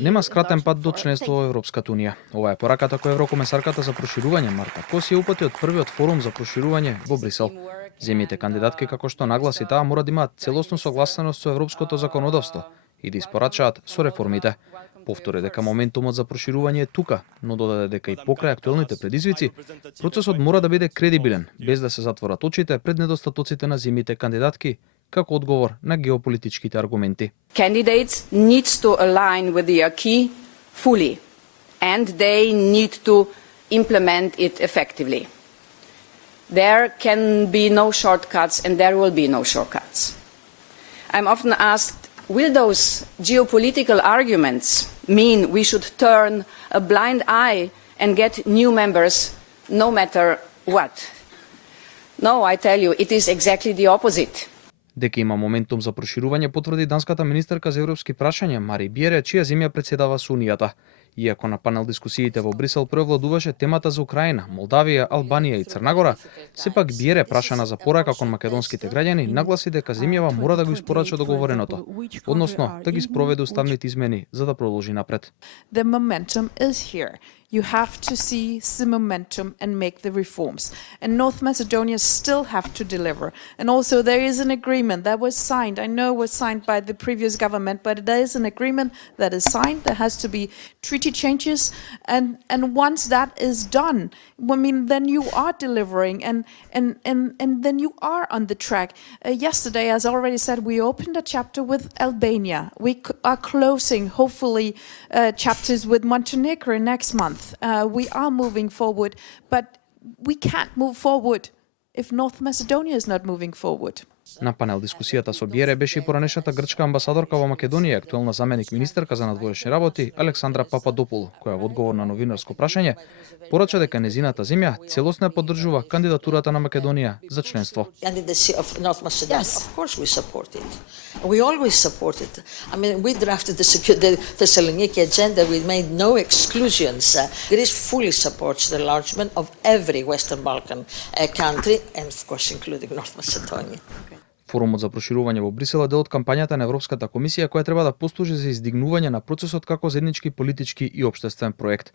Нема скратен пат до членство во Европската унија. Ова е пораката која еврокомесарката за проширување Марта Коси ја упати од првиот форум за проширување во Брисел. Земјите кандидатки, како што нагласи таа, мора да имаат целосно согласеност со европското законодавство и да испорачаат со реформите. Повтори дека моментумот за проширување е тука, но додаде дека и покрај актуелните предизвици, процесот мора да биде кредибилен, без да се затворат очите пред недостатоците на земјите кандидатки, како одговор на геополитичките аргументи. Candidates needs to align with the acquis fully, and they need to implement it effectively. There can be no shortcuts, and there will be no shortcuts. I'm often asked, will those geopolitical arguments mean we should turn a blind eye and get new members no matter what? No, I tell you, it is exactly the opposite. Дека има моментум за проширување потврди данската министерка за европски прашања Мари Бјере, чија земја претседава со Унијата. Иако на панел дискусиите во Брисел превладуваше темата за Украина, Молдавија, Албанија и Црнагора, сепак Бјере, прашана за порака кон македонските граѓани, нагласи дека земјава мора да го испорача договореното, односно да ги спроведе уставните измени за да продолжи напред. The momentum is here. You have to see the momentum and make the reforms. And North Macedonia still have to deliver. And also there is an agreement that was signed. I know it was signed by the previous government, but there is an agreement that is signed. There has to be treaty changes. And once that is done, I mean, then you are delivering and then you are on the track. Yesterday, as I already said, we opened a chapter with Albania. We are closing, hopefully, chapters with Montenegro next month. We are moving forward, but we can't move forward if North Macedonia is not moving forward. На панел дискусијата со Бјере беше и поранешната грчка амбасадорка во Македонија, актуелна заменик министерка за надворешни работи Александра Пападопулу, која во одговор на новинарско прашање порача дека незината земја целосно поддржува кандидатурата на Македонија за членство. Yes, of course we support it. We always support it. I mean, we drafted the Thessaloniki agenda. We made no exclusions. Greece fully supports the enlargement of every Western Balkan country, and of course including North Macedonia. Форумот за проширување во Брисел е дел од кампањата на Европската комисија која треба да послужи за издигнување на процесот како заеднички политички и општествен проект.